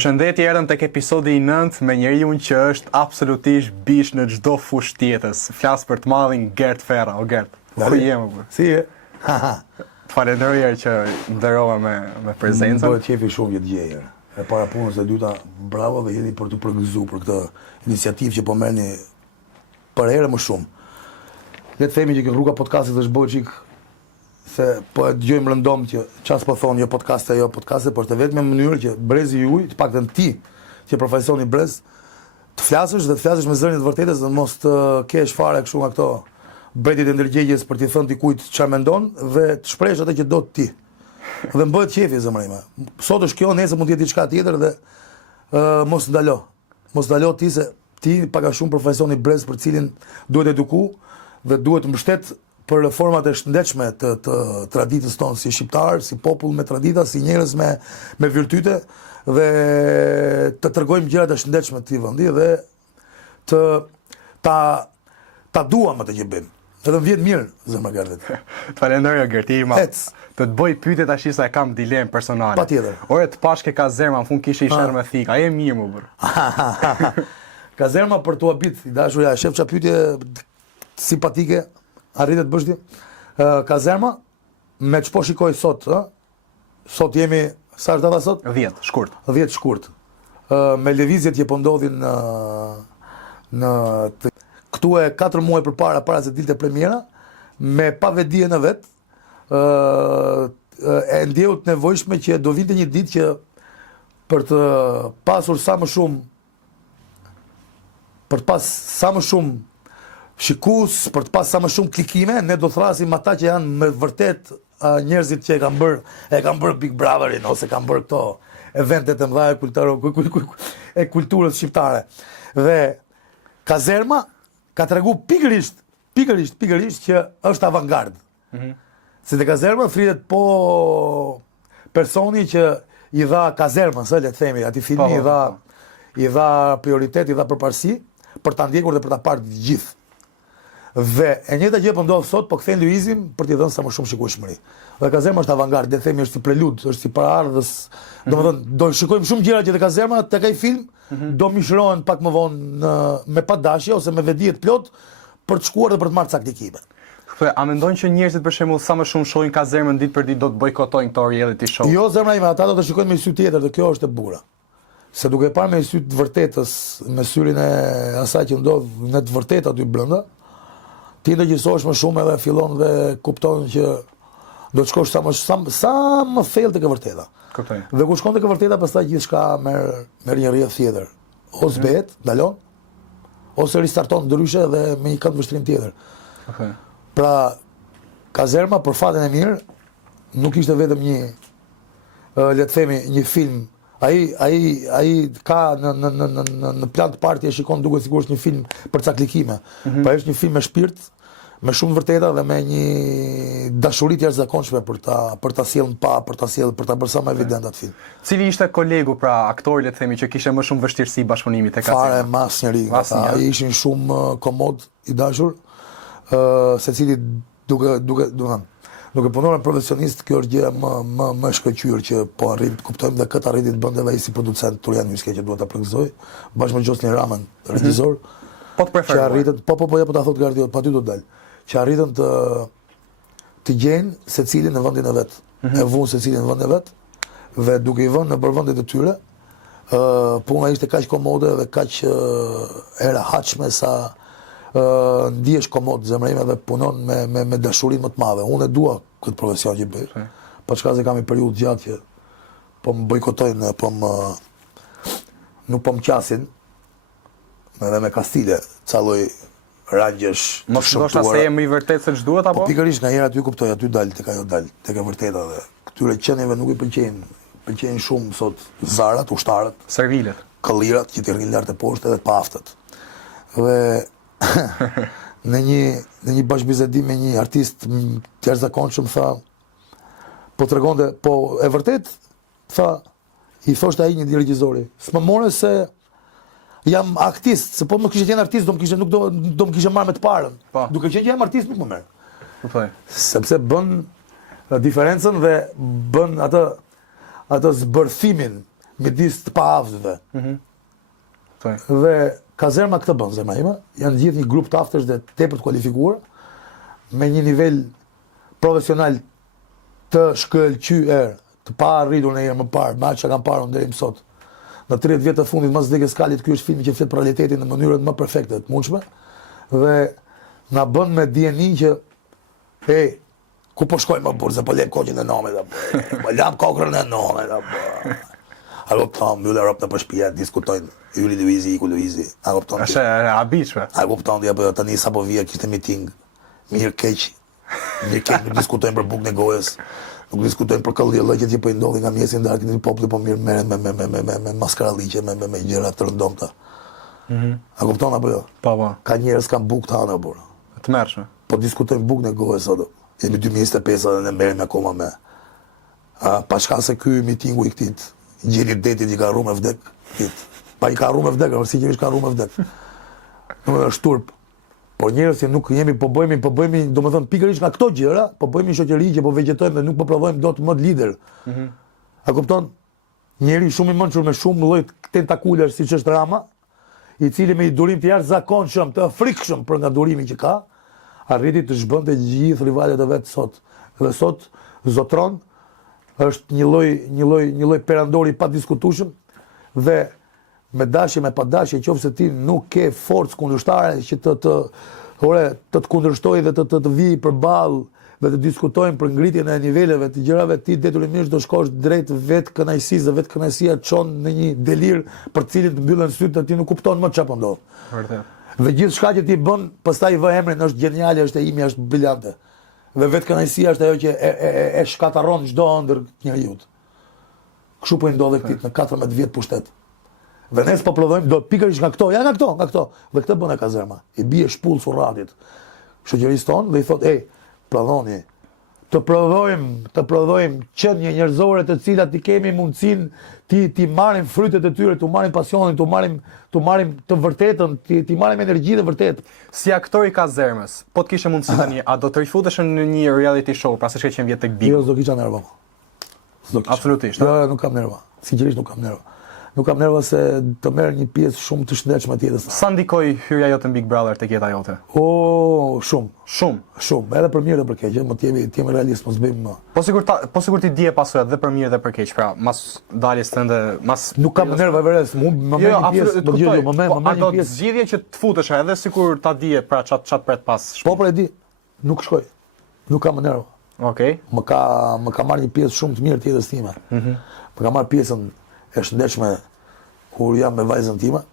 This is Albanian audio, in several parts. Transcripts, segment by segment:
Përshëndetje, erdhëm tek episodi i 9 me njeriu që është absolutisht bish në çdo fushë tjetës. Flas për të madhin Gert Ferra, o Gert. Ku jemi bur? Si e? Të falenderoj që nderova me prezencën. Më bëhet qefi shumë që të gjej. E para punës e dyta, bravo dhe jeni për të përgëzuar për këtë iniciativë që po merrni për herë më shumë. Le të themi që kjo rruga podcastit është bërë çik se po e dëgjojmë rëndom që ças po thonë jo podcaste, por të vetëm në mënyrë që brezi juaj, të paktën ti, që profesioni brez, të flasësh dhe të flasësh me zërin e vërtetës dhe mos të kesh fare kështu nga këto bretit e ndërgjegjes për t'i thënë dikujt çfarë mendon dhe të shprehësh atë që do ti. Dhe më bëhet qefi zemra ime. Sot është kjo, nesër mund të jetë diçka tjetër dhe mos ndalo. Mos ndalo ti se ti pak a shumë profesioni brez për cilin duhet eduku dhe duhet mbështet për reformat e shëndetshme të traditës tonë si shqiptar, si popull me tradita, si njerëz me virtyte dhe të tregojmë gjërat e shëndetshme të këtij vendi dhe ta duam atë që bëjmë. Edhe më vjen mirë zemra Gertit. Falenderoj Gerti i madh. Të të bëj pyetje tash sa e kam dilemë personale. Patjetër. Ore të pashke kazerma, në fund kishe i sherr me thik. A je mirë më bur? Kazerma për tu habit, i dashur ja, shef çfarë pyetje simpatike. Arritet bësh ti? Kazerma, me ç'po shikoj sot, sot jemi, sa është data sot? 10, shkurt. 10 shkurt. Me lëvizjet që po ndodhin këtu e 4 muaj para se dilte premiera, me pavedijen e vet, e ndjeu të nevojshme që do vinte një ditë që për të pasur sa më shumë shikues, për të pas sa më shumë klikime, ne do thrasim ata që janë me vërtet njerëzit që e kanë bërë Big Brotherin ose kanë bërë këto eventet e mëdha e kulturës shqiptare. Dhe Kazerma ka tregu pikërisht që është avangard. Se te Kazerma thritet po personi që i dha Kazermës, le të themi, atij filmi i dha prioritet, i dha përparësi për ta ndjekur dhe për ta parë të gjithë. Dhe e njëjta gjë po ndodh sot, po kthejnë lëvizjen për t'i dhënë sa më shumë shikueshmëri. Dhe Kazerma është avangard, le të themi është si prelud, është si paraardhës. Domethënë, do shikojmë shumë gjëra që te Kazerma tek ai film, do mishrohen pak më vonë me padashje ose me vedi të plot për të shkuar dhe për të marrë caktikime. A mendojnë që njerëzit për shembull sa më shumë shohin Kazermën ditë për ditë do të bojkotojnë këto reality show? Jo, zemra ime, ata do të shikojnë me sy tjetër dhe kjo është e bukur. Se duke parë me sy të vërtetës, me syrin e asaj që ndodh në të vërtetë aty brenda, ti do gjësohesh më shumë edhe fillon dhe kupton që do të shkosh sa më thellë tek e vërteta. Kuptoj. Dhe kur shkon tek e vërteta, pastaj gjithçka merr një rrjedh tjetër. Ose bëhet, dalon, ose ristarton ndryshe dhe me një kënd vështrim tjetër. Okay. Pra, Kazerma për fatin e mirë nuk ishte vetëm një le të themi një film. Ai ka në plan të parë e shikon duke sigurisht një film për ca klikime. Pra është një film me shpirt, me shumë vërteta dhe me një dashuri të jashtëzakonshme për ta sjellë për ta bërë sa më evident atë film. Cili ishte kolegu, pra aktori, le të themi, që kishte më shumë vështirësi bashkëpunimit tek Kazerma? Fare asnjëri. Ai ishin shumë komod, i dashur, secili duke punuar me profesionist, kjo është gjëja më e shkëlqyer që po arrit të kuptojmë dhe këtë arriti të bënte edhe ai si producent Turian Myske që duhet ta përgëzoj, bashkë me Gjosni Ramën, regjisor. Po të preferoj. Që arritën, po ta thot Gardi, pa ty do të dal. Që arritën të gjejnë secilin në vendin e vet. E vuan secilin në vendin e vet dhe duke i vënë në përvendet e tyre, puna ishte kaq komode dhe kaq e rehatshme sa ndihesh komod zemra ime dhe punon me dashurinë më të madhe. Unë e dua këtë profesion që bëj. Po çka se kam një periudhë gjatë që po më bojkotojnë, nuk po më qasin. Edhe me kastile, ca lloj rangjesh. Mos ndoshta se jemi i vërtetë se ç'duhet apo? Po pikërisht nga njëra aty kuptoj, aty dal tek ajo dal, tek e vërteta dhe këtyre qenieve nuk i pëlqejnë shumë sot zarat, ushtarët, servilet, kollirat që t'i rrin lart e poshtë edhe të paaftët. Dhe në një bashkëbisedim me një artist të jashtëzakonshëm tha, po tregonte, po e vërtet tha, i thoshte ai një regjisori, s'më more se jam artist, se po më kishte qenë artist do më kishte marrë me të parën. Duke qenë që jam artist nuk më merr. Kuptoj. Sepse bën diferencën dhe bën atë zbërthimin midis të paavdhëve. Dhe kazerma këtë bën, zemra ime, janë gjithë një grup të aftësh dhe tepër të kualifikuar, me një nivel profesional të shkëlqyer, të pa arritur në herë më parë, me atë që kam parë deri më sot. Në 30 vjet të fundit mas vdekjes Skalit, ky është filmi që flet për realitetin në mënyrën më perfekte të mundshme dhe na bën me dieni që ku po shkojmë më burrë, se po lem koqin e nomit apo po lam kokrën e nomit apo. A kupton, mbyll Europë në shtëpi, diskutojnë Yli Luizi, Iku Luizi. A kupton? Është e habitshme. A kupton apo tani sapo vija kishte miting. Mirë keq nuk diskutojnë për bukën e gojës. Nuk diskutojnë për këllëllëqet që po i ndodhin nga mjesi ndarkë në populli, po mirë merren me maskaralliqe, me gjëra të rëndomta. A kupton apo jo? Po. Ka njerëz kanë bukë të hanë burr. Të mërshme. Po diskutojnë bukën e gojës sot. Jemi 2025 dhe ne merrem akoma me. Pa shka se ky mitingu i këtit Gjeni detit i ka rru me vdek. Pa i ka rru me vdek, si që ka rru me vdek. Nuk është turp. Por njerëz që nuk jemi po bëjmë, domethënë pikërisht nga këto gjëra, po bëjmë shoqëri që po vegjetojmë dhe nuk po provojmë dot mod lider. A kupton? Njeri shumë i mençur me shumë lloj tentakulash siç është Rama, i cili me një durim të jashtëzakonshëm, të frikshëm për nga durimi që ka, arriti të zhbënte gjithë rivalet e vet sot. Dhe sot zotron është një lloj perandori pa diskutueshëm dhe me dashje me padashje, qofse ti nuk ke forcë kundërshtare që të kundërshtojë dhe të vijë përballë dhe të diskutojmë për ngritjen e niveleve të gjërave, ti detyrimisht do shkosh drejt vetë kënaqësisë dhe vetë kënaqësia çon në një delir për të cilin të mbyllen sytë dhe ti nuk kupton më çfarë po ndodh. Vërtet. Dhe gjithçka që ti bën, pastaj vë emrin është geniale, është e imja, është briljante. Dhe vetë kënaqësia është ajo që e shkatarron çdo ëndër njeriu. Kështu po i ndodhe këtij në 14 vjet pushtet. Dhe ne po prodhojmë dot pikërisht nga këto, nga këto. Dhe këtë bën e kazerma. I bie shpull surratit. Shoqërisë tonë dhe i thotë, prodhoni. Të prodhojmë qenie njerëzore të cilat i kemi mundësinë ti marrim frytet e tyre, tu marrim pasionin, tu marrim të vërtetën, ti marrim energjinë e vërtetë. Si aktor i kazermës, po të kishe mundësi tani, a do të rifutesh në një reality show, pra se shkaqen vjet tek Big? Jo, s'do kisha nerva. Absolutisht. Jo, nuk kam nerva. Sinqerisht nuk kam nerva. Nuk kam nerva se të merr një pjesë shumë të shëndetshme tjetër. Sa ndikoi hyrja jote në Big Brother tek jeta jote? Shumë. Edhe për mirë dhe për keq, më të jemi realist, mos bëjmë më. Po sigur ti dije pasojat dhe për mirë dhe për keq, pra mas daljes tënde, mas nuk kam nerva veres, më merr një pjesë, do gjë, më merr një pjesë. Zgjidhje që të futesh edhe sikur ta dije pra çat pret pas. Po e di. Nuk shkoj. Nuk kam nerva. Okej. Më ka marrë një pjesë shumë të mirë tjetër time. Më ka marrë pjesën e shëndetshme kur jam me vajzën time.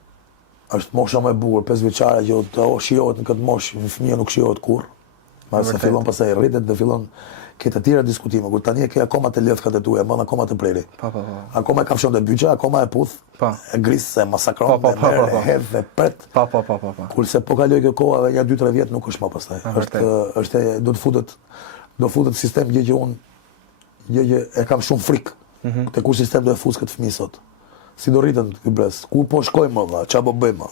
Është mosha më e bukur, 5 vjeçare që të shijohet në këtë moshë, një fëmijë nuk shijohet kurrë. Mase fillon pastaj rritet dhe fillon këtë të tjera diskutime, kur tani e ke akoma të lëfkat e tua, mban akoma të preri. Akoma e kafshon të byçë, akoma e puth, e gris se masakron, e hedh dhe pret. Kurse po kaloj kjo koha dhe 2-3 vjet nuk është më pastaj. Është do të futet sistem gjë që e kam shumë frikë. Te kur sistem do e fus këtë fëmijë sot. Si do rriten ky brez? Ku po shkojmë më? Çfarë po bëjmë?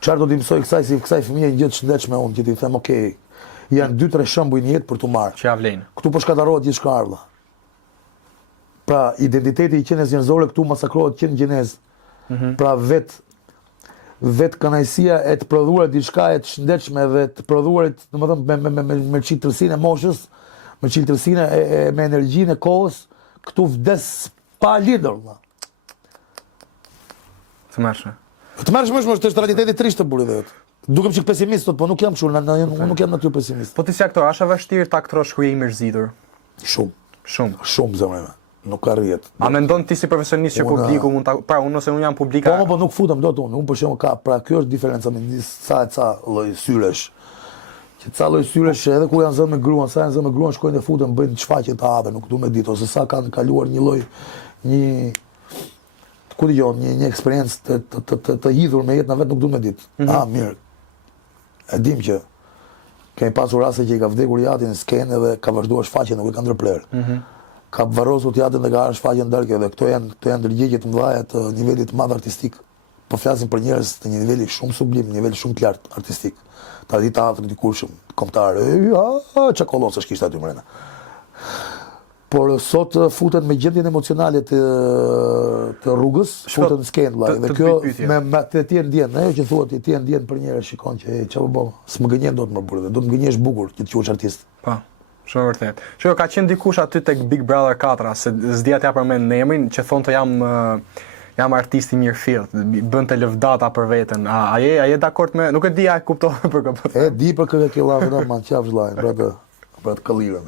Çfarë do t'i mësoj kësaj fëmijë gjë të shëndetshme unë, që t'i them okay, janë 2-3 shembuj në jetë për t'u marrë. Që ja vlen. Këtu po shkatarohet gjithçka ardha. Pra identiteti i qenies njerëzore këtu masakrohet qenë gjenez. Pra vet kënaqësia e të prodhuar diçka e të shëndetshme dhe të prodhuarit, domethënë me çiltërsinë e moshës, me çiltërsinë me energjinë e kohës, këtu vdes pa lider. Të mërshme. Të mërshme është realiteti trisht të burri vetë. Dukem çik pesimist, po nuk jam kështu, unë nuk jam natyrë pesimist. Po ti si aktor, është e vështirë ta aktrosh kur je i mërzitur? Shumë zemra ime. Nuk arrihet. A mendon ti si profesionist që publiku mund ta, pra unë ose unë jam publika? Po nuk futem dot unë. Unë për shembull pra kjo është diferenca midis ca lloj syresh. Që ca lloj syresh edhe kur janë zënë me gruan, sa janë zënë me gruan shkojnë dhe futen, bëjnë çfaqje të hapë, nuk du me ditë, ose sa kanë kaluar ku dëgjon, një eksperiencë të hidhur me jetën e vet, nuk du me ditë. Mirë. E dim që kemi pasur raste që i ka vdekur jati në skenë dhe ka vazhduar shfaqjen, nuk e ka ndërprer. Ka varrosur jatin dhe ka arë shfaqjen ndarkë dhe këto janë ndërgjegje të mëdha të nivelit të madh artistik. Po flasim për njerëz të një niveli shumë sublim, një nivel shumë të lartë artistik. Ta di teatrin dikur shumë kombëtar. Çakollos është kishte aty mbrenda. Por sot futen me gjendjen emocionale të rrugës, futen në skenë vllai. Dhe kjo me ti e ndjen, ajo që thuat ti e ndjen për njëherë shikon që çfarë bë. S'më gënjen dot më burrë, do të më gënjesh bukur që të quhesh artist. Po. Shumë vërtet. Shiko, ka qenë dikush aty tek Big Brother 4, se s'dia t'ja përmend emrin, që thonë jam artist i mirë fill, bën të lëvdata për veten. A je dakord me, nuk e di a e kuptoj për këtë. E di për këtë kellavë do man qafsh vllai, për atë këllirën.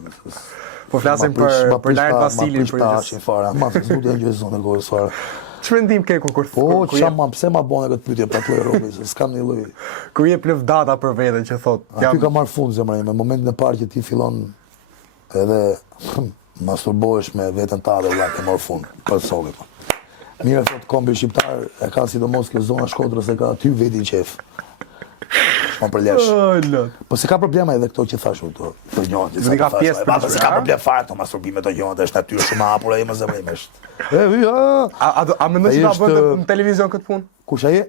Po flasim për Lart Vasilin për tashin fare. Ma s'u të gjë zonë gojës fare. Ç'më ndim ke kur Po çam pse ma bën këtë pyetje për atë rrobi, se s'kam një lloj. Kur jep lëvdata për veten që thot, Ty ka marr fund zemra ime, në momentin e parë që ti fillon edhe masturbohesh me veten tare vllai ke marr fund. Për solli po. Mirë thot kombi shqiptar e ka sidomos kjo zona Shkodrës e ka aty vetin qef. Shkon për lesh. Po se ka problema edhe këto që thash këto. Të njohën. Nuk ka pjesë për se ka problem fare këto masturbime të njohën, është natyrë shumë hapur ai më zemrë më është. A mendoj se ta bën në televizion këtë punë? Kush ai?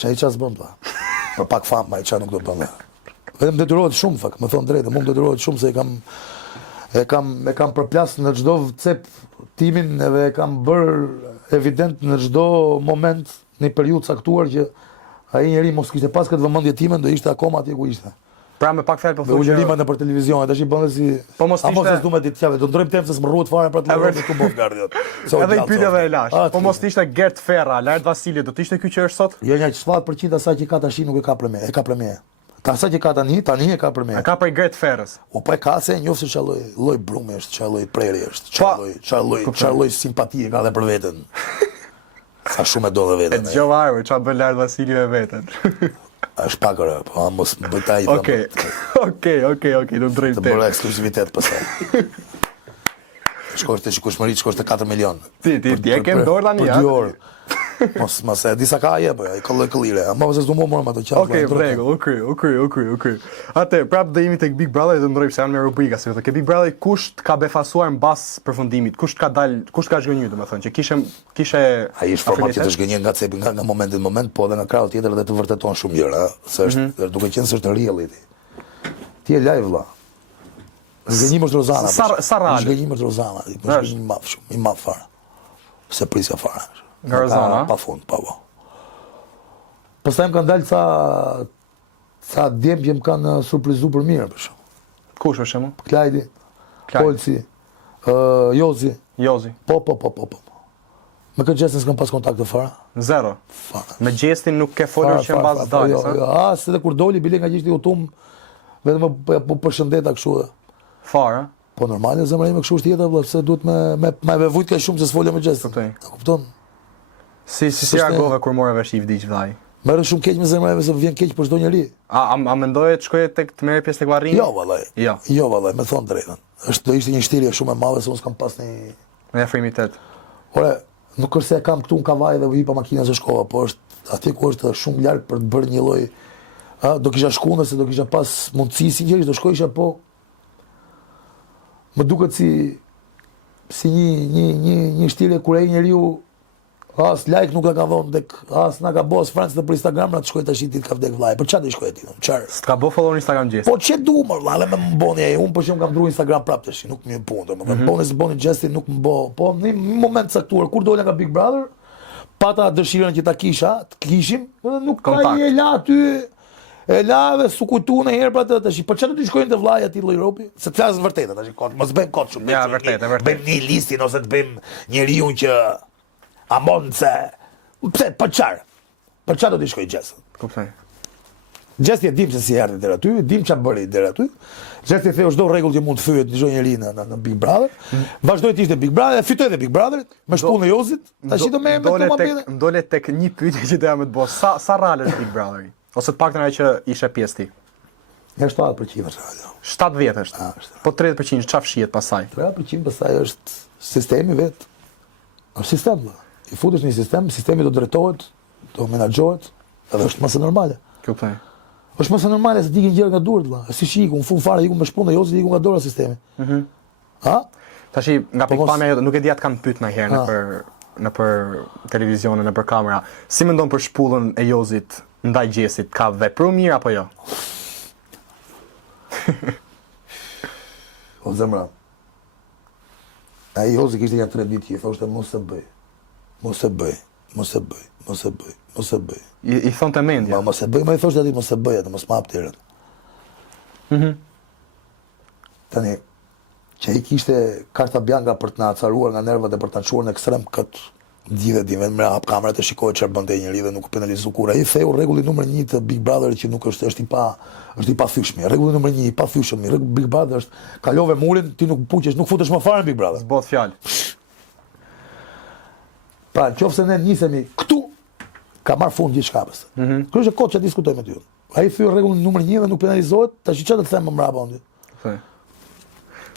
Çai ças bën ta. Për pak fam, ai çan nuk do bën. Vetëm detyrohet shumë fakt, më thon drejtë, mund detyrohet shumë se e kam përplas në çdo cep timin edhe e kam bër evident në çdo moment në periudhë caktuar që ai njeri mos kishte pas këtë vëmendje timen do ishte akoma atje ku ishte. Pra me pak fjalë po thonë. Ullërimat në për televizion, tash i bën si po mos ishte. Mos ditë çave, do ndrojmë temp se s'mrruhet fare për atë rrugë ku bën gardiot. Edhe i pyetja edhe e lash. Po mos ishte Gert Ferra, Lart Vasili, do të ishte ky që është sot? Jo, 100% asaj që ka tash nuk e ka për me, e ka për me. Ta sa që ka tani e ka për me. E ka për Gert Ferrës. O po e ka se njofse çfarë lloj brumi është, çfarë lloj preri është, çfarë lloj simpatie ka dhe për veten. Sa shumë e do dhe veten. E dëgjova arë, çfarë bën Lart Vasili me veten. Është pak ora, po mos bëj. Okej, do drejt. Të bëra ekskluzivitet pastaj. Shkosh te shikueshmëri, shkosh te 4 milion. Ti e ke në dorë tani, ja? 2 orë. Mos e disa ka jep, ai kollire. Ama pse s'do më morëm ato çfarë. Okej, rregull, okej. Atë, prap do jemi tek Big Brother dhe ndrojmë se janë me rubrika, se ke Big Brother kush ka befasuar mbas përfundimit, kush ka zgënjur, domethënë, që kishe ai është format që të zgënjen nga momenti në moment, po edhe nga krau tjetër dhe të vërteton shumë gjëra, se është duke qenë se është reality. Ti je live vlla. Zgënjim është Rozana. Sa real. Zgënjim është Rozana, i madh fare. Se prisja fare. Nga Rozana? Pa fund, po. Pastaj më kanë dalë ca djem që më kanë surprizu për mirë, për shumë. Kush për shembull? Klajdi, Polci, Jozi. Po. Me këtë gjestin s'kam pas kontakte fare. Zero? Fare. Me gjestin nuk ke folur që mbas dalës, ha? Se dhe kur doli, bile nga gjishti utum, vetëm po përshëndeta kështu dhe. Fare? Po normale zemra ime kështu është tjetër, se duhet me vujt ka shumë se s'folja me gjestin. Kupton? Si reagove kur morë vesh i vdiq vllai? Merë shumë keq me zemra ime se vjen keq për çdo njeri. A mendoje të shkoje të merre pjesë tek varrimi? Jo vallai, me thon drejtën. Do ishte një shtirje shumë e madhe se unë s'kam pas një frimitet. Ore, nuk është se e kam këtu në kavaj dhe u hipa makinën se shkova, po është atje ku është shumë larg për të bërë një lloj. Do kisha shkuar se do kisha pas mundësi sinqerisht do shkojisha, po më duket si një shtirje kur ai njeriu as like nuk e ka dhënë tek as na ka bos Francë për Instagram na të shkoj tash ti ka vdek vllai. Për çfarë do shkoj ti? Çfarë? S'ka bë follow në Instagram gjest. Po çe du më vllai, më bëni ai. Unë për shkak kam ndruar Instagram prapë tash, nuk më punë, domethënë bëni gestin nuk më bë. Po në një moment caktuar kur dola nga Big Brother, pata dëshirën që ta të kishim, nuk ka e la aty. E la dhe su kujtu në herë për atë tash. Po çfarë do të shkojnë te vllai aty në Europë? Se të flasë vërtetë tash, mos bëjmë kot shumë. Ja, vërtet. Bëjmë një listin ose të bëjmë njeriu që amon se pse për çfarë do të shkoj Gjest? Kuptoj. Gjesti e dim se si erdhi deri aty, dim çfarë bëri deri aty. Gjesti theu çdo rregull që mund të fyet çdo njeri në Big Brother. Vazhdoi të ishte Big Brother, fitoi edhe Big Brother me shpullën e Jozit. Tash do merrem me këtë Më dole tek një pyetje që doja më të bëj. Sa real është Big Brotheri? Ose të paktën ajo që ishe pjesë ti? Ja 70% është real. 70 është. Po 30% çfarë fshihet pasaj? 30% pasaj është sistemi vet. Është sistem. I futesh në një sistemi do drejtohet, do menaxhohet, edhe është mëse normale. Kuptoj. Është mëse normale se dikin gjëra nga duart valla. Si shikun, fund fare ikun me shpunë Jozit, ikun nga dora sistemi. Ha? Tashi nga pikpamja nuk e di atë kam pyet ndonjëherë nëpër televizionin, nëpër kamera. Si mendon për shpullën e Jozit ndaj Gjestit? Ka vepruar mirë apo jo? O zemra. Ai Jozi kishte një 3 ditë që i thoshte mos e bëj. Mos e bëj. Mos e bëj. Mos e bëj. Mos e bëj. I thonte mendja. Mos e bëj, më i thoshte aty mos e bëj atë, mos ma hap tjerët. Tani që ai kishte karta bianca për të na acaruar nga nervat e për ta çuar në ekstrem kët gjithë ditën me hap kamerat e shikoj çfarë bënte njëri dhe nuk penalizu kur. Ai theu rregulli numër 1 të Big Brother që nuk është i pathyeshëm. Rregulli numër 1 i pathyeshëm. Rregulli Big Brother është kalove mulin, ti nuk puqesh, nuk futesh më fare në Big Brother. S'bot fjalë. Pra, nëse ne nisemi këtu, ka marr fund gjithçka pas. Kjo është kod që diskutojmë me ty. Ai theu rregullin numër 1 dhe nuk penalizohet, tash çfarë të them më mbrapa unë?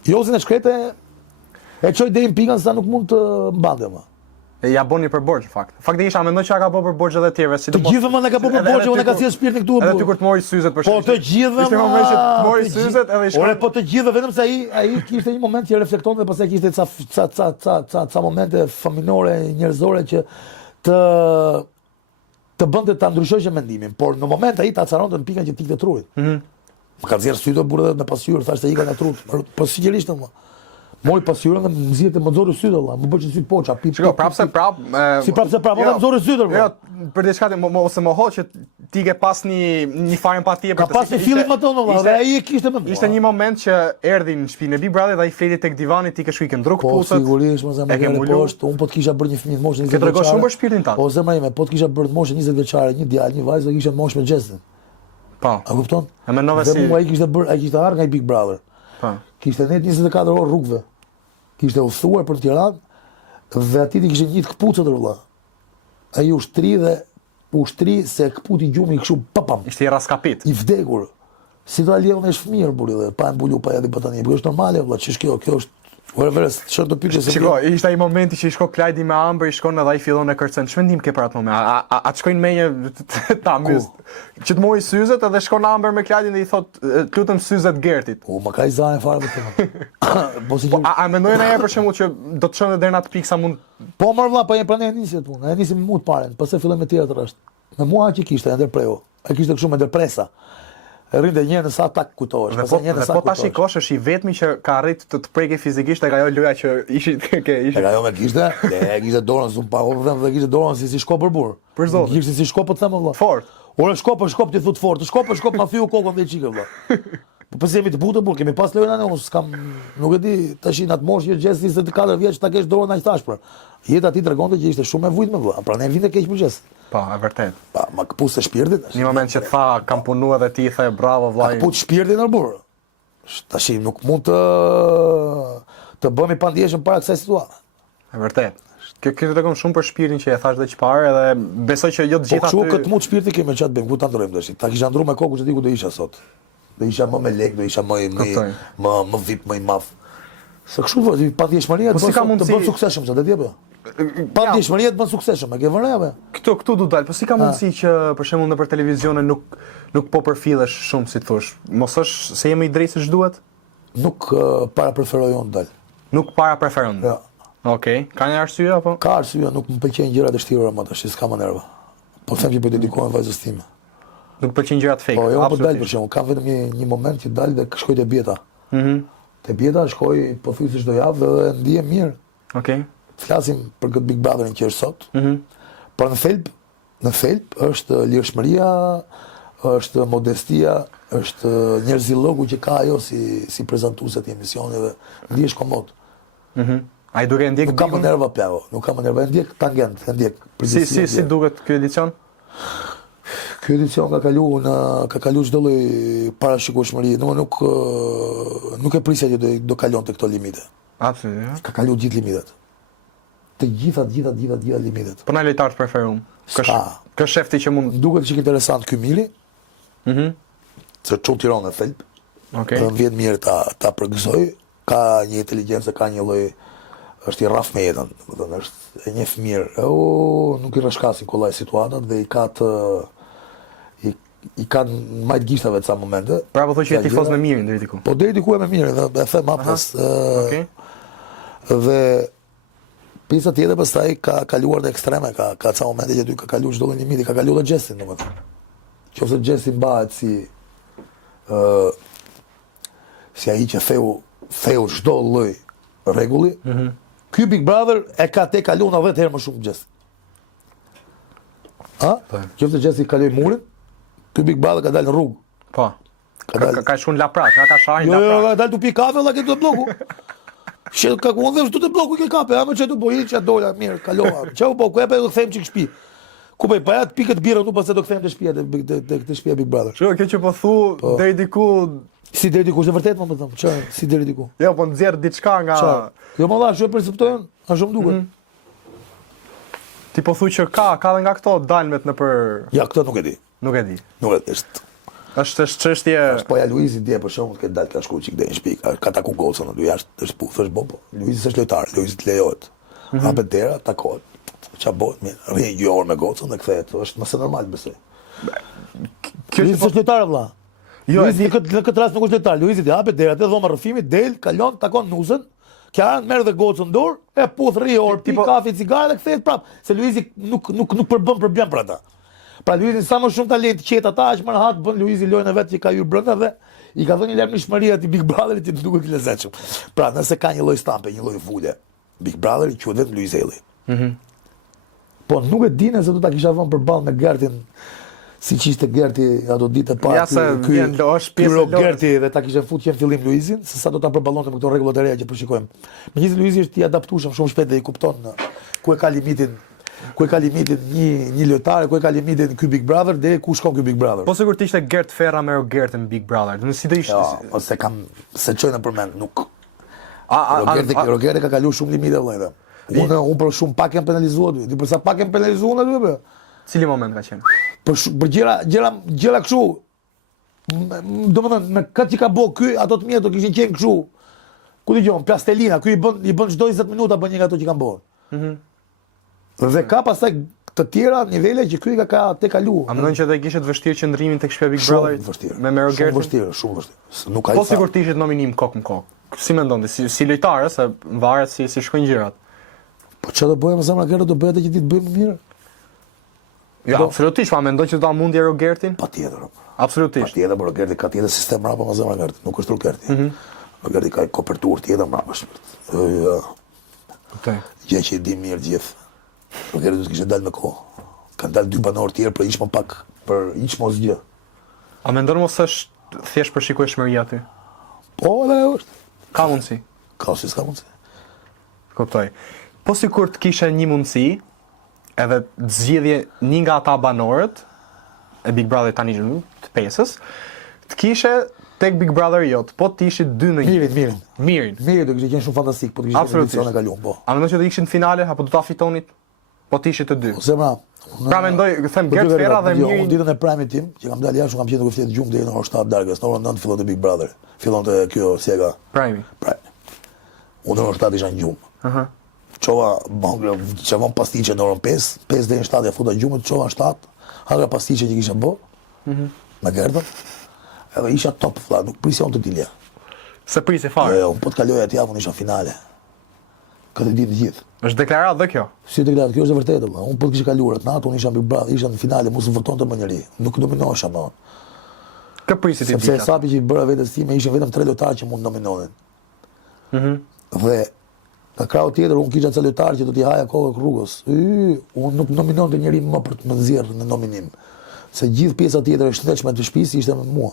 Jozin e shkrete e çoj deri në pikën sa nuk mund të mbante më. E ja boni për borxh në fakt. Fakti isha mendoj që ka bërë për borxh edhe të tjerëve, Të gjithë më ne ka bërë për borxh, unë ka sjell shpirtin këtu. Edhe ty kur të mori syzet për shkak. Po të gjithë. Ishte moment që të mori syzet edhe i shkoi. Ore po të gjithë vetëm se ai kishte një moment që reflektonte dhe pastaj kishte ca momente fëminore, njerëzore që të bënte ta ndryshojë mendimin, por në moment ai ta acaronte në pikën që tikte trurit. Më ka nxjerr sytë burrë me pasqyrë, thashë ika nga trut. Po sigurisht më. Mori pasqyrën dhe më nxjerrte më nxorë sytë valla, më bëj sytë poça, pip. Shiko, prapse prap. Si prapse prap, më nxorë sytë valla. Jo, për diçka ose më hoq që ti ke pas një farë empatie për të. Ka pas një fillim më tonë valla, dhe ai kishte më. Ishte një moment që erdhi në shtëpinë e Big Brother dhe ai fleti tek divani, ti ke shkuj ke ndruk pucat. Po sigurisht, mos e më ke poshtë, un po të kisha bërë një fëmijë të moshën 20 vjeçare. Ke tregon shumë për shpirtin tan. Po zemra ime, po të kisha bërë të moshën 20 vjeçare, një djalë, një vajzë, do kisha moshë me xhestin. Po. A kupton? E mendova si ai kishte bërë, ai kishte harë nga Big Brother. Po. Kishte net 24 orë rrugëve. Kishte udhëtuar për Tiranë dhe aty ti kishte gjithë kputucët valla. Ai ushtri se kputi gjumi kështu papam. Ishte i raskapit. I vdekur. Si do alion është fëmijë burri dhe pa mbulu pa edhe pa tani. Po është normale valla, ç'është kjo? Kjo është whatever, çfarë do pyetësh se. Shiko, ishte ai momenti që i shko Klajdi me Amber, i shkon edhe ai fillon e kërcen. Ç'mendim ke për atë moment? A të shkojnë me një ta mbyll. Që të mori syzet edhe shkon Amber me Klajdin dhe i thot, "Lutem syzet Gertit." Po, më ka i zane fare me këtë. Po si a mendojnë ai për shembull që do të shkon deri në atë pikë sa mund. Po marr vlla, po e pranë niset punë. Ai nisi me mua të parën, pastaj filloi me tjerë të rresht. Me mua që kishte ndërpreu. Ai kishte kështu me ndërpresa. Rrinte një në sa tak kujtohesh, pastaj një në sa. Po tash i kosh është i vetmi që ka arrit të prekë fizikisht tek ajo loja që ishit. Tek ajo me kishte, kishte dorën zum pa vëdhem dhe kishte dorën si shkop për burr. Për zot. Kishte si shkop po të them valla. Fort. Ora shkop ti thot fort, shkop ma fiu kokën dhe çikë valla. Po pse jemi të butë burr, kemi pas lojën anë, unë s'kam, nuk e di, tash në atë moshë gjest 24 vjeç ta kesh dorën aq tashpër. Jeta ti tregonte që ishte shumë e vujtme valla, pra ne vinte keq për gjest. Po, e vërtet. Pa, ma kapusë shpirtin. Një moment që tha, kam punu edhe ti, the bravo vllai. Kaput shpirtin në burr. Tash nuk mund të bëhemi pa ndjeshëm para kësaj situate. E vërtet. Kjo tregon shumë për shpirtin që e thash dhe çfarë edhe besoj që jo të gjithë aty. Po këtë mund shpirti kemë çat bëjmë, ku ta ndrojmë tash. Ta kisha ndruar me kokën se di ku do isha sot. Do isha më me lek, do isha më vip, më i madh. Se kështu vë, pa ndjeshmëria të bën suksesshëm sa të apo? Pa ndjeshmëria të bën suksesshëm, e ke vënë apo? Këtu do dal, po si ka mundësi që për shembull nëpër televizione nuk po përfillesh shumë si thosh. Mos është se jemi i drejtë siç duhet? Nuk para preferoj unë dal. Nuk para preferon. Jo. Okej, ka një arsye apo? Ka arsye, nuk më pëlqejnë gjërat e shtirura më tash, s'kam nerva. Po them që po dedikohem vajzës time. Nuk pëlqejnë gjërat fake. Po, jo, po dal për shembull, kam vetëm një moment që dal dhe shkoj te Bjeta. Te Bjeta shkoj pothuajse çdo javë dhe ndihem mirë. Okej. Flasim për këtë Big Brotherin që është sot. Por në thelb është lirshmëria, është modestia, është njerëzillogu që ka ajo si prezantuese të emisionit dhe ndihesh komod. Ai duke ndjek nuk kam nerva plavo, nuk kam nerva, ndjek tangent, ndjek. Si duket ky edicion? Ky edicion ka kalu çdo lloj parashikueshmëri, nuk e prisja që do kalonte këto limite. Absolutisht. Ka kalu gjithë limitet. Të gjitha limitet. Po na lojtar të preferuar. Kë shefti që mund duket që interesant ky Mili. Se çon Tiranë thelb. Okej. Më vjen mirë ta përgëzoj, ka një inteligjencë, ka një lloj është i rraf me jetën, domethënë është e njeh mirë. Nuk i rrashkasin kollaj situatat dhe i kanë majt gishtave ca momente. Pra po thotë që ti tifoz me mirin deri diku. Po deri diku e me mirë, dhe e them hapës. Okej. Dhe pjesa tjetër pastaj ka kaluar në ekstreme, ka ca momente që ty ka kaluar çdo lloj limiti, ka kaluar edhe xhestin domethënë. Qoftë xhesti mbahet si ai që theu çdo lloj rregulli, Ky Big Brother e ka te kalu 10 herë më shumë Gjesi. Qoftë Gjesi kaloi murin, ky Big Brother ka dalë në rrugë. Po. Ka shkun laprat, ka shahin laprat. Jo, ka dalë tu pi kafe, valla këtu te bloku. Që ka ku ndër tu te bloku ke kafe, ama çe tu po hiç ç'a dola mirë, kalova. Çau po, ku e po kthejmë çik shtëpi. Ku po pa atë pikët birra tu pas se do kthejmë te shtëpia te shtëpia Big Brother. Kjo që po thu deri diku si deri diku, është vërtet më thëmë, ç'a si deri diku. Jo, po nxjerr diçka nga Jo më dha, çu e perceptojnë, a shumë duket. Ti po thu që ka edhe nga këto dalmet nëpër. Ja, këtë nuk e di. Nuk e di. Nuk e di. Është çështje. Po ja Luizi dje për shkakun që dalë ka shku çik deri në shtëpi, ka taku gocën aty jashtë, është puth, është bobo. Luizi s'është lojtar, Luizi të lejohet. Hapet dera, takohet. Ç'a bëhet mirë. Rri një orë me gocën dhe kthehet, është më së normal besoj. Luizi s'është lojtar vëlla. Jo, Luizi në këtë rast nuk është lojtar. Luizi i hapet dera, te dhoma rrëfimit, del, kalon, takon nuzën. Kjaran merr dhe gocën dorë, e puth rri orë, pi kafe, cigare dhe kthehet prap. Se Luizi nuk përbën problem për ata. Pra Luizi sa më shumë talent qet ata, aq më rahat bën Luizi lojën e vet që ka hyrë brenda dhe i ka dhënë larmishmëri atij Big Brotherit që duket i lezetshëm. Pra nëse ka një lloj stampe, një lloj vule, Big Brotheri quhet vetëm Luizelli. Po nuk e dinë se do ta kisha vënë përballë me Gertin. Siç ishte Gerti ato ditë e parë. Ja se vjen losh pjesë e Gerti dhe ta kishte futur në fillim Luizin, se sa do ta përballonte me këto rregulla të reja që po shikojmë. Megjithëse Luizi është i adaptueshëm shumë shpejt dhe i kupton ku e ka limitin një lojtar, ku e ka limitin ky Big Brother deri ku shkon ky Big Brother. Po sigurisht ishte Gert Ferra me Gertën Big Brother. Do të si do ishte. Jo, ose kam se çojnë në përmend, nuk. Rogerti ka kaluar shumë limite vëllai. Unë për shumë pak jam penalizuar aty. Ti për sa pak jam penalizuar aty apo? Cili moment ka qenë? Për gjëra kështu. Domethënë me këtë që ka bë ky, ato të mia do kishin qenë kështu. Ku dëgjon, plastelina, ky i bën çdo 20 minuta bën një nga ato që kanë bërë. Dhe ka pastaj të tjera nivele që ky ka te kalu. A mendon që do kishte të vështirë qëndrimin tek shtëpia Big Brotherit? Me Gertin? Shumë vështirë. Nuk ka. Po sigurisht ishte nominim kokë më kokë. Si mendon ti si lojtar se varet si shkojnë gjërat? Po çfarë do bëjmë zemra Gerrit do bëhet që ti të bëjmë mirë? Jo, absolutisht, pa mendoj që do ta mundje Rogertin? Patjetër. Absolutisht. Patjetër, por Rogerti ka tjetër sistem mbrapa me zemra Gerrit, nuk është Rogerti. Rogerti ka koperturë tjetër mbrapa. Jo. Okej. Gjë që i di mirë gjithë. Rogerti do të kishte dalë me kohë. Kanë dalë dy banorë tjerë për hiç më pak, për hiç mos gjë. A mendon mos është thjesht për shikueshmëri aty? Po, edhe është. Ka mundsi. Ka si s'ka mundsi. Kuptoj. Po sikur të kishe një mundësi, edhe të zgjidhje një nga ata banorët e Big Brother tani të pesës, të kishe tek Big Brother jot, po të ishit 2 në 1. Mirin. Do kishte qenë shumë fantastik, po të kishte edicion e kaluar, po. A mendon që do ishin në finale apo do ta fitonit? Po të ishit të dy. Zemra. Pra mendoj, them Gert Ferra dhe Mirin. Unë ditën e prime tim, që kam dalë jashtë, kam qenë duke fletë gjumë deri në orën 7 darkës, në orën 9 fillonte Big Brother. Fillonte kjo si e ka. Prime. Unë në orën 7 isha në gjumë. Çova bangë, çavam pastiçe në orën 5 deri në 7 ja futa gjumën, çova në 7, hagra pastiçe që kisha bë. Me Gertën. Edhe isha top vlla, nuk prision të dilja. Se prisi fare. Jo, po të kaloj atë javën isha finale. Këtë ditë të gjithë. Është deklaratë dhe kjo. Si deklaratë, kjo është e vërtetë valla. Unë po të kisha kaluar atë natë, unë isha Big Brother, isha në finale, mos u votonte më njëri. Nuk nominohesha më. Kë prisi ti? Sepse sapi që i bëra vetes time ishin vetëm 3 lojtarë që mund nominonin. Dhe ka krau tjetër, unë kisha ca lojtarë që do t'i haja kokë rrugës. Unë nuk nominonte njëri më për të më nxjerrë në nominim. Se gjithë pjesa tjetër e shëndetshme të shtëpisë ishte me mua.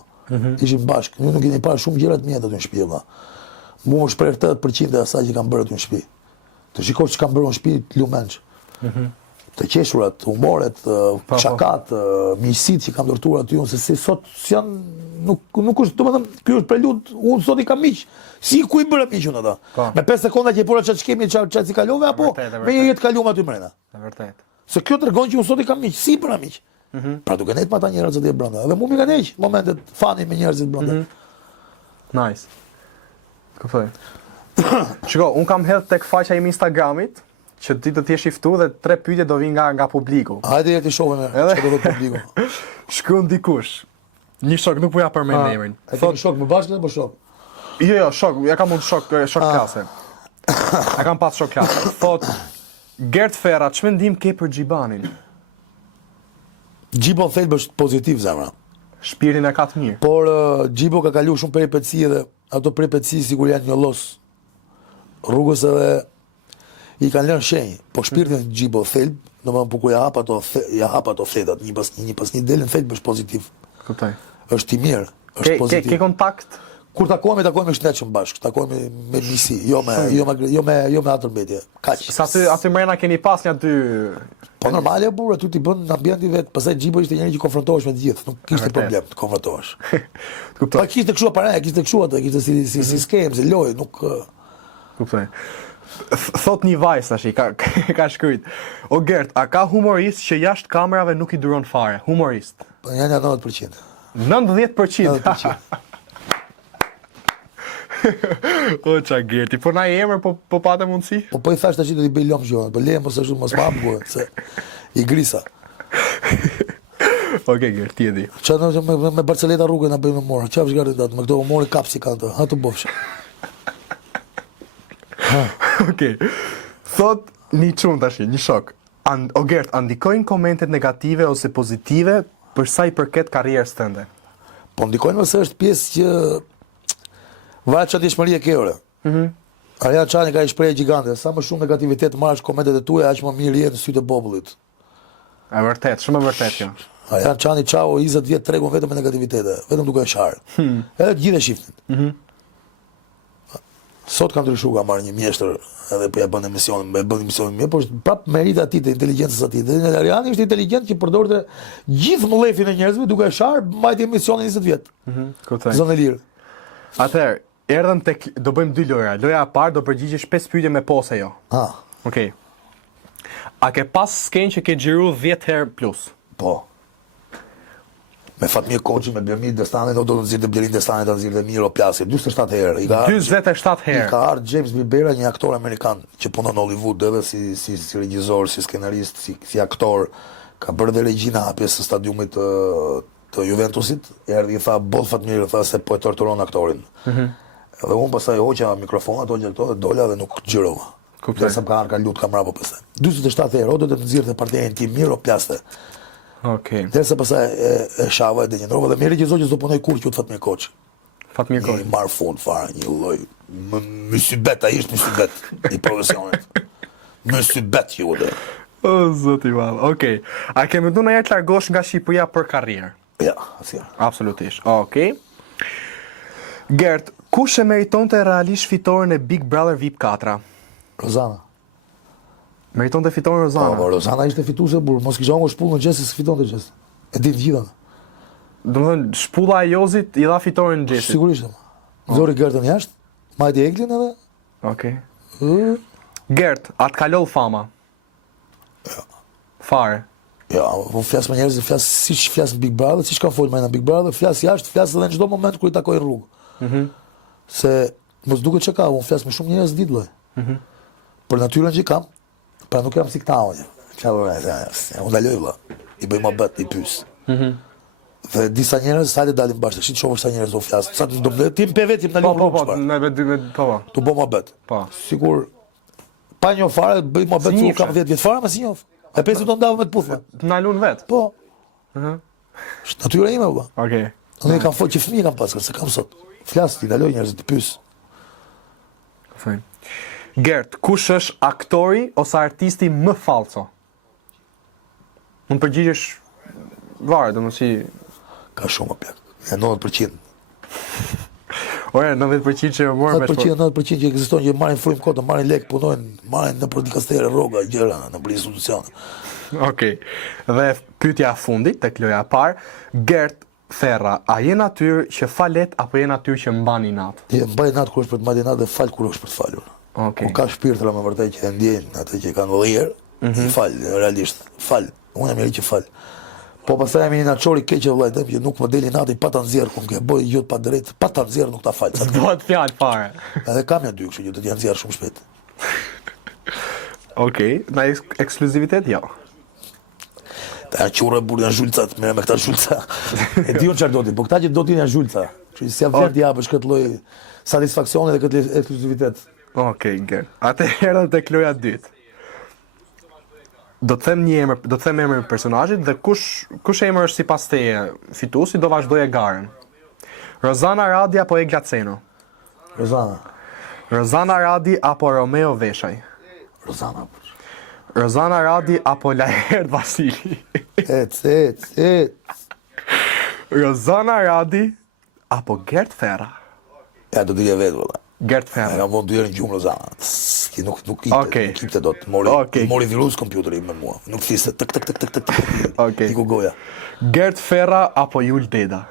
Ishim bashkë. Ju nuk keni parë shumë gjëra të mia aty në shtëpi valla. Mua është për 80% e asaj që kam bërë aty në shtëpi. Të shikosh çka kam bërë në shtëpi të lumenç. Të qeshurat, humoret, çakat, miqësitë që kam ndërtuar aty, unë se sot janë nuk është, domethënë, ky është preluд, unë sot i kam miq. Si ku i bëra miqun ata? Me 5 sekonda që i pora çfarë kemi, çfarë si kalove apo me një jetë kaluam aty brenda. Është vërtet. Se kjo tregon që unë sot i kam miq, si bëra miq. Pra duke nejt me ata njerëz që brenda. Edhe mua më kanë heq momentet fani me njerëzit brenda. Nice. Kuptoj. Shiko, un kam hedh tek faqja ime Instagramit që ti do të jesh i ftuar dhe 3 pyetje do vinë nga publiku. Hajde ti shohim çfarë do të publiku. Shkruan dikush. Një shok, nuk po ja përmend emrin. Thot shok më bashkë apo shok? Jo, shok, ja kam unë shok klase. Ja kam pas shok klase. Thot Gert Ferra, ç'mendim ke për Xhibanin? Gjibo thelb është pozitiv zemra. Shpirtin e ka të mirë. Por Gjibo ka kaluar shumë peripeci dhe ato peripeci sikur janë një llos rrugës edhe i kanë lënë shenjë, po shpirtin Gjibo thelb, domethënë po ku ja hap ato thetat, një pas një delën thelb është pozitiv. Kuptoj. Është i mirë, është pozitiv. Ke kontakt? Kur takojmë shnetshëm bashkë, takojmë me misi, jo me atërmbetje. Kaq. Sa aty mrena keni pas një aty. Po normale burr, aty ti bën në ambientin vet, pastaj Gjibo ishte njëri që konfrontohesh me të gjithë, nuk kishte problem të konfrontohesh. Kuptoj. Pa kishte kështu para, kishte kështu atë, kishte si skem, si lojë, nuk Kuptoj. Thot një vajzë tash, ka shkruajt. O Gert, a ka humorist që jashtë kamerave nuk i duron fare? Humorist. Po janë 90%. 90%. O qa Gerti, po na i emër po pate mundësi? Po i thash tash do t'i bëj lom gjonë, po leje mos ashtu mos më se i grisa. Okej, Gert, ti e di. Çfarë me Barceleta rrugën na bëjmë morë. Çfarë zgjarit atë, me këto mori kapsi kanë të, ha të bofsh. Okej. Thot një çun tash, një shok. O Gert, a ndikojnë komentet negative ose pozitive për sa i përket karrierës tënde? Po ndikojnë se është pjesë që varet çfarë dëshmëri e ke ore. Arjan Çani ka një shprehje gjigante, sa më shumë negativitet marrësh komentet e tua, aq më mirë je në sytë e popullit. E vërtet, shumë e vërtet kjo. Arjan Çani çao 20 vjet tregun vetëm me negativitete, vetëm duke qarë. Edhe të gjithë e shifnin. Sot ka ndryshuar, ka marrë një mjeshtër edhe po ja bën emisionin mirë, por prap merita e tij, të inteligjencës së tij. Dhe Ariani ishte inteligjent që përdorte gjithë mëllefin e njerëzve duke qarë, mbajti emisionin 20 vjet. Kuptoj. Zonë e lirë. Atëherë, erdhëm tek do bëjmë 2 lojra. Loja e parë do përgjigjesh 5 pyetje me po ose jo. Okej. A ke pas skenë që ke xhiru 10 herë plus? Po. Me Fatmir Koçi, me Blermir Destani, do të nxirrte Blerin Destani, do të nxirrte Miro Plasi, 47 herë. 47 herë. I ka ardhur James Bibera, një aktor amerikan që punon në Hollywood edhe si regjisor, si skenarist, si aktor. Ka bërë dhe regjina hapjes së stadiumit të Juventusit. Erdhi i tha boll Fatmir, tha se po e torturon aktorin. Edhe unë pastaj hoqa mikrofonat, hoqa këto dhe dola dhe nuk xhirova. Kuptoj. Sa ka lut kamera po pastaj. 47 herë, do të nxirrte partejen tim Miro Plaste. Okej. Derisa pastaj e shava e degenerova dhe më regjizoi që s'do punoj kurrë që Fatmir Koçi. Fatmir Koçi. I marr fund fare, një lloj mysybet, ai është mysybet i profesionit. Mysybet ju dhe. O zoti i madh. Okej. A ke menduar ndonjëherë të largosh nga Shqipëria për karrierë? Ja, asnjëherë. Absolutisht. Okej. Gert, kush e meritonte realisht fitoren e Big Brother VIP 4? Rozana. Meritonte fitoren Rozana. Po, Rozana ishte fituese burr, mos kisha humbur shpullën Xhesi se fitonte Xhes. E di të gjitha. Domethënë, shpulla e Jozit i dha fitoren Xhesit. Sigurisht. Zori Gertën jashtë, majti Eglin edhe. Okej. Gert, a të kalon fama? Ja. Fare. Ja, po flas me njerëz, flas siç flas Big Brother, siç ka folur me në Big Brother, flas jashtë, flas edhe në çdo moment kur i takoj rrugë. Se mos duket çka, unë flas me shumë njerëz ditë lloj. Për natyrën që kam, pra nuk jam si këta unë. Unë daloj vëlla, i bëj mohabet, i pyes. Dhe disa njerëz sa të dalin bashkë, shi shohësh sa njerëz do flas. Sa të do tim pe vetim dalin Po, po. Tu bë mohabet. Po. Sigur pa një fare bëj mohabet se kam 10 vjet fare, më si njoh. E pesë do ndava me të puthme. Na lun vet. Po. Është natyra ime vëlla. Okej. Unë kam fol që fëmijë kam pasur, se kam sot. Flas ti daloj njerëz të pyes. Fajn. Gert, kush është aktori ose artisti më falso? Mund përgjigjesh varet, domethënë Ka shumë plak. E 90%. Ore, 90% që morën me 90% që ekzistojnë, që marrin frymë kohë, marrin lek, punojnë, marrin në prodikastere, rroga, gjëra, në për institucione. Okej. Dhe pyetja e fundit tek loja e parë, Gert Ferra, a je natyrë që falet apo je natyrë që mban inat? Ti mbaj natë kur është për të mbajtur natë dhe fal kur është për të falur. Okej. Ka shpirtra me vërtet që e ndjejnë atë që kanë vëllir, i fal, realisht, fal. Unë jam njëri që fal. Po pastaj jam një naçori keq vëllai që nuk më deli nati pa ta nxjerr kur ke bëj gjë pa drejt, pa ta nxjerr nuk ta fal. Duhet fjalë fare. Edhe kam ja dy, kështu që do të nxjerr shumë shpejt. Okej, na ekskluzivitet jo. Ta qurrë burr janë zhulcat, me këta zhulca. E di unë çfarë do ti, po këta që do ti janë zhulca. Kështu që si vjen ti japësh këtë lloj satisfaksioni dhe këtë ekskluzivitet. Okej, Gert. Atëherë tek loja e dytë. Do të them emrin e personazhit dhe kush emër është sipas teje fituesi do vazhdojë garën. Rozana Radi apo Egla Ceno? Rozana. Rozana Radi apo Romeo Veshaj? Rozana. Rozana Radi apo Laherd Vasili? Ec. Rozana Radi apo Gert Ferra? Ja, do t'je vetë, vëlla. Gert E Ferra. kam vonë 2 herë në gjumë Rozana. Ki nuk ipte dot. Mori virus kompjuteri me mua. Nuk thiste tak. Okej. Iku goja. Gert Ferra apo Jul Deda?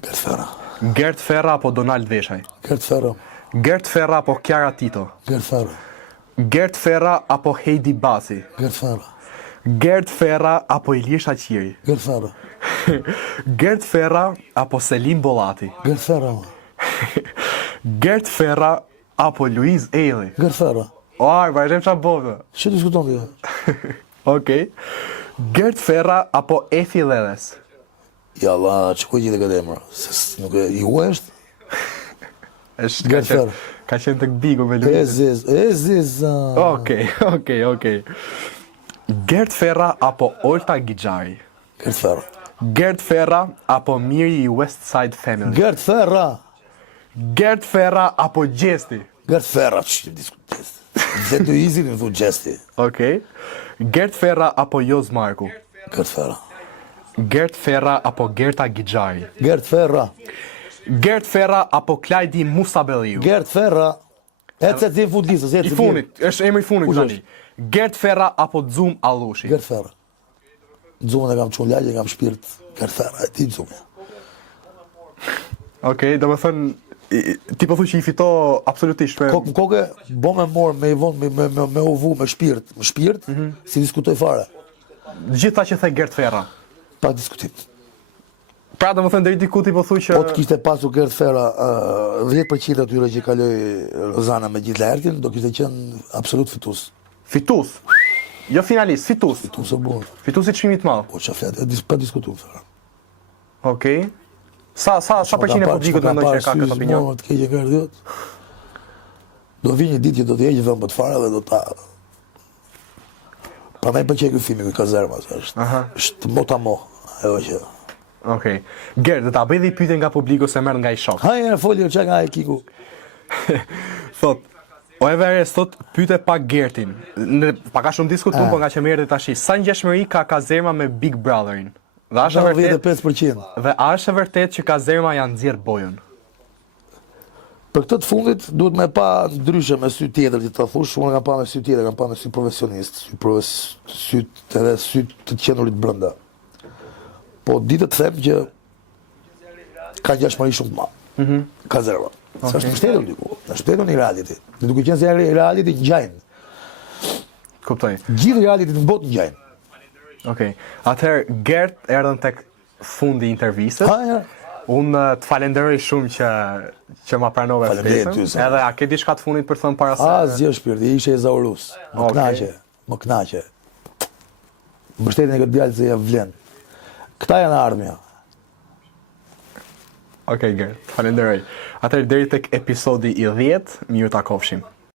Gert Ferra. Gert Ferra apo Donald Veshaj? Gert Ferra. Gert Ferra apo Chiara Tito? Gert Ferra. Gert Ferra apo Heidi Basi? Gert Ferra. Gert Ferra apo Ilisha Qiri? Gert Ferra. Gert Ferra apo Selim Bollati? Gert Ferra. Gert Ferra apo Luiz Eli? Gert Ferra. Oj, vazhdojmë çfarë bëve. Që diskuton ti? Okej. Gert Ferra apo Efi Lelles? Ja, la, që ku gjithë këtë emra? Se nuk e i hua është? Është Gert Ferra. Ka qenë tek Bigo me Luiz. Eziz. Okej. Gert Ferra apo Olta Gixhari? Gert Ferra. Gert Ferra apo Miri i West Side Family? Gert Ferra. Gert Ferra apo Gjesti? Gert Ferra, që diskutet. Dhe të izi në thu gjesti. Okej. Gert Ferra apo Joz Marku? Gert Ferra. Gert Ferra apo Gerta Gixhari? Gert Ferra. Gert Ferra apo Klajdi Musabelliu? Gert Ferra. Ecet zin fut listës, I funit, është emri i funit tani. Gert Ferra apo Zum Allushi? Gert Ferra. Dzumën e kam qunë lagje, kam shpirt. Gert Ferra, e ti Dzumë. Okej, do me thënë, ti po thu që i fito absolutisht me... Kokë më koke, bo me morë, me i vonë, me uvu, me shpirt. Me shpirt, si diskutoj fare. Gjitha që the Gert Ferra. Pa diskutim. Pra do me thënë, deri diku ti po thu që... Po të kishte pasur Gert Ferra 10% atyre që kaloi Rozana me gjithë Lahertin, do kishte qenë absolut fitus. Fitus. Jo finalist, fitus. Fitus e burë. Fitus i çmimit të madh. Po që fletë, pa diskutu Ferra. Okej. Sa përqind e publikut mendoj që ka këtë opinion? Të keqe kardiot. Do vi një ditë që do të heqë vend për të fare dhe do ta... Prandaj pëlqej ky filmi, ky Kazerma, është motamo, ajo që... Okej. Gert, do ta bëj dhe pyetje nga publiku se merr nga i shok. Hajde folje çka nga e kiku. Thot, o Everest thot pyete pak Gertin. Ne pak a shumë diskutuam, po nga që më erdhi tash. Sa ngjashmëri ka Kazerma me Big Brotherin? Dhe është e vërtet 95%. Dhe a është e vërtet që Kazerma janë nxjerr bojën? Për këtë të fundit duhet me pa ndryshe me sy tjetër që ta thosh, unë kam pa me sy tjetër, kam pa me sy profesionist, sy të qenurit brenda. Po ditë të them që ka ngjashmëri shumë të madhe. Kazerma. Sa është mbështetur diku, është mbështetur në reality. Dhe duke qenë se reality ngjajnë. Kuptoj. Gjithë reality në botë ngjajnë. Okej. Atëherë Gert erdhën tek fundi i intervistës. Ha. Unë të falenderoj shumë që ma pranove Faleminderit ftesën. ty, sa. Edhe a ke diçka të fundit për thënë para se? Asgjë shpirti, ishe ezaurus. Më knaqe. Mbështetjen e këtë djalë se ja vlen. Këta janë ardhmja. Okej, Gert, falenderoj. Atëherë deri tek episodi i 10, miru takofshim.